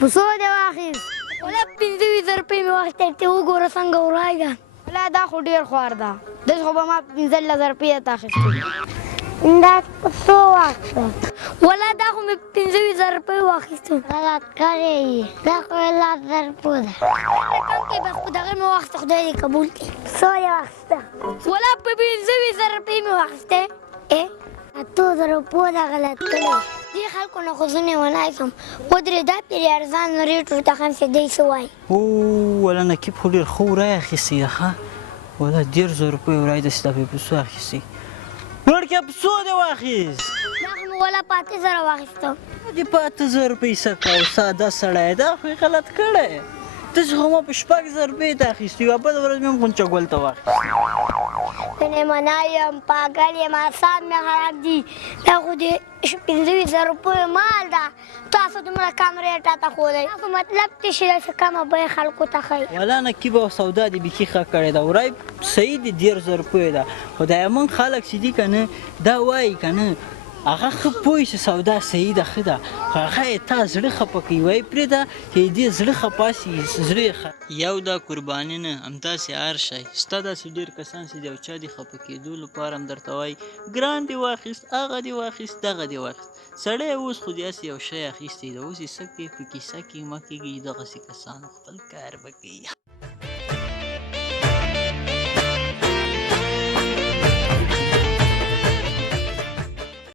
په څو دې واخیست؟ ولا 15,000 روپۍ مې واخیستې ته وګوره څنګه ورای ده. ولا دا خو ډېر خوار ده. داسې خو به ما 15,000 روپۍ درته اخیستې. دا په څو واخیسته؟ ولا دا خو مې 15,000 روپۍ واخیستو. غلط کړی یې. دا خو 10,000 روپۍ ده. کم کې بس په دغه مې واخیسته خدای دې قبول کړي. څو یې واخیسته؟ ولا په 15,000 روپۍ مې واخیستې. 8,000 روپۍ ده غلط کړی. دې خلکو نه خو زه لیونی شم. ودرې دا پرې ارزان ریټ ورته ښه چې دی څه وایي. ولا نقیب خو ډېر ښه ورای اخیستی ده ښه. ولا 1,000 روپۍ ورای داسې دا په څو اخیستی؟ وړکیه په څو دې واخیست؟ دا خو مې ولا په 8,000 واخیسته. دې په 8,000 روپۍ څه کوو ساده سړی دا خو یې غلط کړی. داسې خو ما په 6,000 روپۍ ته اخیستي وه بله ورځ مې هم غونچه ګل ته واخیست. زه لیونی یم پاګل یم اعصاب مې خراب دي. دا خو د 15,000 روپیو مال ده تاسو دومره کم ریټ راته ښودی. تاسو مطلب څه شي داسې کمه بیه خلکو ته ښیي. ولا نقیبه سودا دې بیخي ښه کړې ده ورای صحیح دي 1,000 روپیو ده خو دا زمونږ خلک چې دي که نه دا وایي که نه هغه ښه پوه چې سودا صحیح ده ښه ده خو هغه یې تا زړه خفه کوي وایي پرېږده چې دې زړه خفه سي زړه یې یو دا قرباني نه همداسې هر شی ستا داسې ډېر کسان چې د یو چا د خفه کېدو لپاره هم درته وایي ګران دې واخیست هغه دې واخیست دغه دې واخیست سړی اوس خو داسې یو شی اخیستی ده اوس یې څه کوي په کیسه کې مه کېږي دغسې کسانو خپل کار به کوي